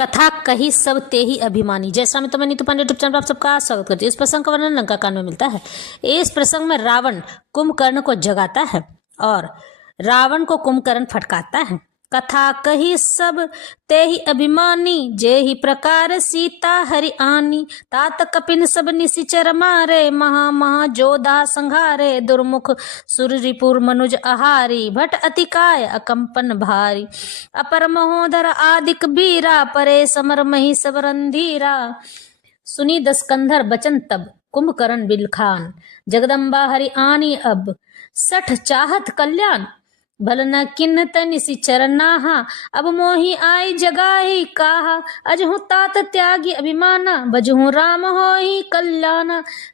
कथा कही सब ते ही अभिमानी। जय श्री राम। तो मैं नीतू पांडे यूट्यूब चैनल पर आप सबका स्वागत करती हूँ। इस प्रसंग का वर्णन लंका कांड में मिलता है। इस प्रसंग में रावण कुंभकर्ण को जगाता है और रावण को कुंभकर्ण फटकारता है। कथा कही सब ते ही अभिमानी, जे ही प्रकार सीता हरि आनी। तात कपिन सब निशिचर मारे, महा महा जोधा संघारे। दुर्मुख सुर रिपुर मनुज आहारी, भट अतिकाय अकंपन भारी। अपर महोदर आदिक बीरा, परे समर मही सब रंधीरा। सुनी दस्कंधर बचन तब, कुंभकर्ण बिलखान। जगदम्बा हरि आनी अब, सठ चाहत कल्याण। भल न किन्न तनि सिचर नाहा, अब मोहि आई जगाही काहा। अजहु तात त्यागी अभिमाना, बजहु राम होहि कल्याण।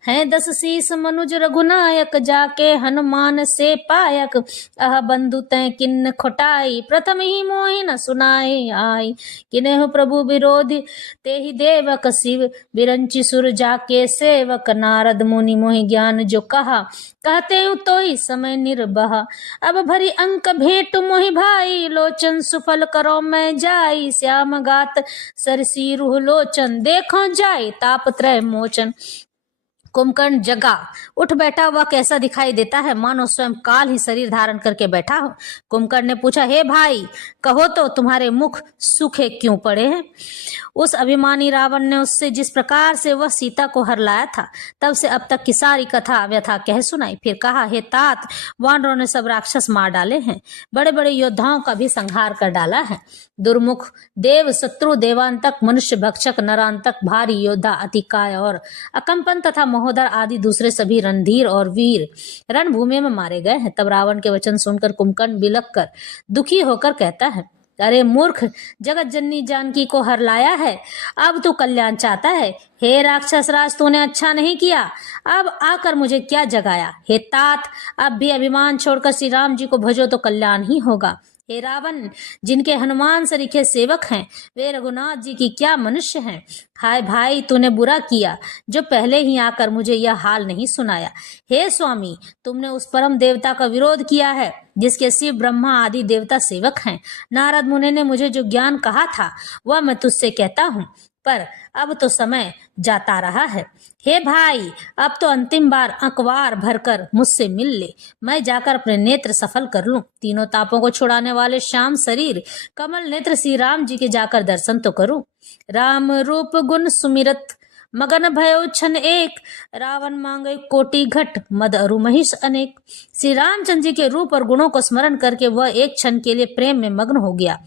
है 10 शीस मनुज रघुनायक, जाके हनुमान से पायक। अह बंधु तै किन्न खोटाई, प्रथम ही मोहि न सुनाई आई। किनेहु प्रभु विरोधी ते ही देवक, शिव बिरंचि सुर जाके सेवक। नारद मुनि मोहि ज्ञान जो कहा, कहते हूँ तो ही समय निर्बह। अब भरी अंक भेंट मोहि भाई, लोचन सुफल करो मैं जाई। श्याम गात सरसी रूह लोचन, देखो जाय ताप त्रय मोचन। कुंभकर्ण जगा, उठ बैठा। वह कैसा दिखाई देता है? मानो स्वयं काल ही शरीर धारण करके बैठा हो। कुंभकर्ण ने पूछा, हे भाई, कहो तो तुम्हारे मुख सूखे क्यों पड़े हैं? उस अभिमानी रावण ने उससे जिस प्रकार से वह सीता को हर लाया था, तब से अब तक की सारी कथा व्यथा कह सुनाई। फिर कहा, हे तात, वानरों ने सब राक्षस मार डाले हैं, बड़े बड़े योद्धाओं का भी संहार कर डाला है। दुर्मुख देव शत्रु देवांतक मनुष्य भक्षक नरांतक भारी योद्धा अतिकाय और अकंपन तथा महोदर आदि दूसरे सभी रणधीर और वीर रणभूमि में मारे गए हैं। तब रावण के वचन सुनकर कुंभकर्ण बिलख कर दुखी होकर कहता है, अरे मूर्ख, जगत जननी जानकी को हर लाया है, अब तू कल्याण चाहता है। हे राक्षस राज, तूने अच्छा नहीं किया, अब आकर मुझे क्या जगाया। हे तात, अब भी अभिमान छोड़कर श्री राम जी को भजो तो कल्याण ही होगा। हे रावण, जिनके हनुमान सरीखे सेवक हैं, वे रघुनाथ जी की क्या मनुष्य हैं। हाय भाई, तूने बुरा किया जो पहले ही आकर मुझे यह हाल नहीं सुनाया। हे स्वामी, तुमने उस परम देवता का विरोध किया है, जिसके शिव ब्रह्मा आदि देवता सेवक हैं। नारद मुनि ने मुझे जो ज्ञान कहा था, वह मैं तुझसे कहता हूँ, पर अब तो समय जाता रहा है। हे भाई, अब तो अंतिम बार अखबार भरकर मुझसे मिल ले, मैं जाकर अपने नेत्र सफल कर लूं। तीनों तापों को छुड़ाने वाले श्याम शरीर कमल नेत्र श्री राम जी के जाकर दर्शन तो करूं। राम रूप गुण सुमिरत, मगन भयो छन एक। रावण मांगे कोटि घट, मद अरु महिष अनेक। श्री रामचंद्र जी के रूप और गुणों को स्मरण करके वह एक क्षण के लिए प्रेम में मग्न हो गया।